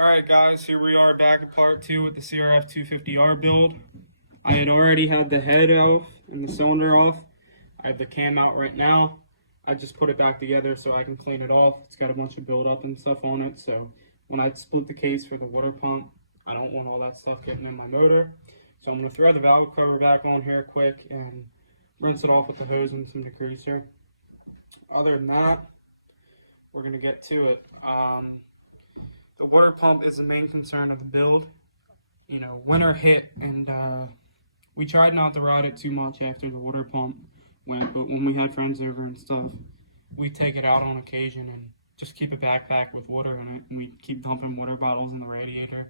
Alright guys, here we are back at part 2 with the CRF250R build. I had already had the head off and the cylinder off. I have the cam out right now. I just put it back together so I can clean it off. It's got a bunch of buildup and stuff on it, so when I split the case for the water pump, I don't want all that stuff getting in my motor. So I'm going to throw the valve cover back on here quick and rinse it off with the hose and some degreaser. Other than that, we're going to get to it. The water pump is the main concern of the build. You know, winter hit and we tried not to ride it too much after the water pump went, but when we had friends over and stuff, we'd take it out on occasion and just keep a backpack with water in it, and we'd keep dumping water bottles in the radiator.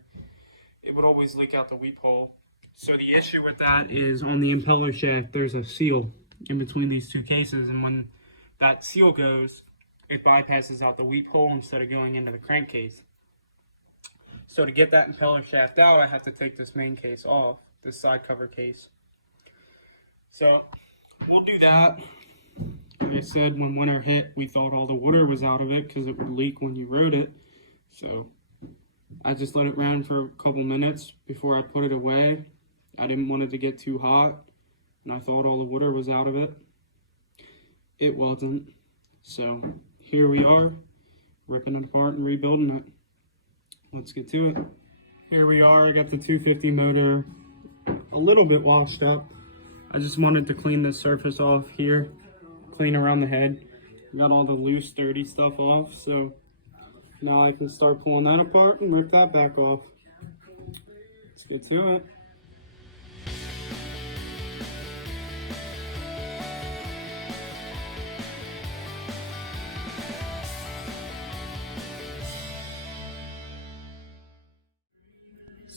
It would always leak out the weep hole. So the issue with that is on the impeller shaft, there's a seal in between these two cases, and when that seal goes, it bypasses out the weep hole instead of going into the crankcase. So to get that impeller shaft out, I have to take this main case off, this side cover case. So we'll do that. Like I said, when winter hit, we thought all the water was out of it because it would leak when you rode it. So I just let it run for a couple minutes before I put it away. I didn't want it to get too hot, and I thought all the water was out of it. It wasn't. So here we are, ripping it apart and rebuilding it. Let's get to it. Here we are. I got the 250 motor a little bit washed up. I just wanted to clean the surface off here, clean around the head. Got all the loose, dirty stuff off, so now I can start pulling that apart and rip that back off. Let's get to it.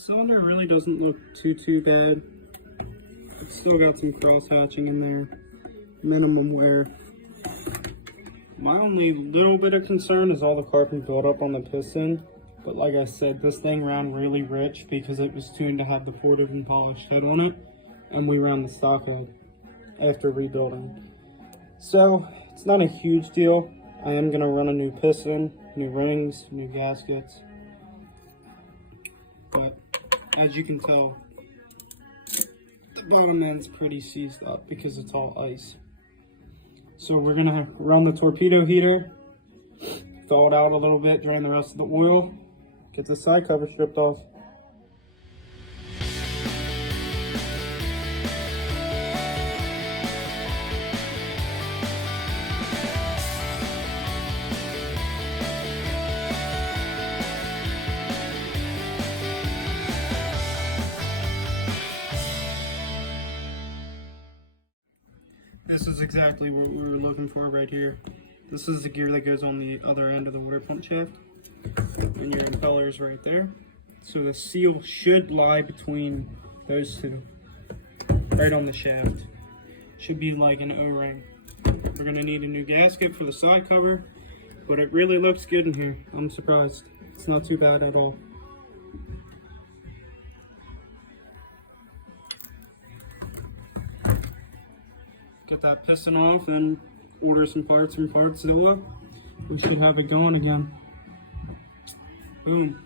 Cylinder really doesn't look too bad. It's still got some cross hatching in there, minimum wear. My only little bit of concern is all the carbon buildup on the piston. But like I said, this thing ran really rich because it was tuned to have the ported and polished head on it, and we ran the stock head after rebuilding. So it's not a huge deal. I am gonna run a new piston, new rings, new gaskets. But as you can tell, the bottom end's pretty seized up because it's all ice. So we're gonna run the torpedo heater, thaw it out a little bit, drain the rest of the oil, get the side cover stripped off. This is exactly what we were looking for right here. This is the gear that goes on the other end of the water pump shaft, and your impeller is right there. So the seal should lie between those two, right on the shaft. Should be like an O-ring. We're gonna need a new gasket for the side cover, but it really looks good in here. I'm surprised. It's not too bad at all. Get that piston off and order some parts from Partzilla. We should have it going again. Boom.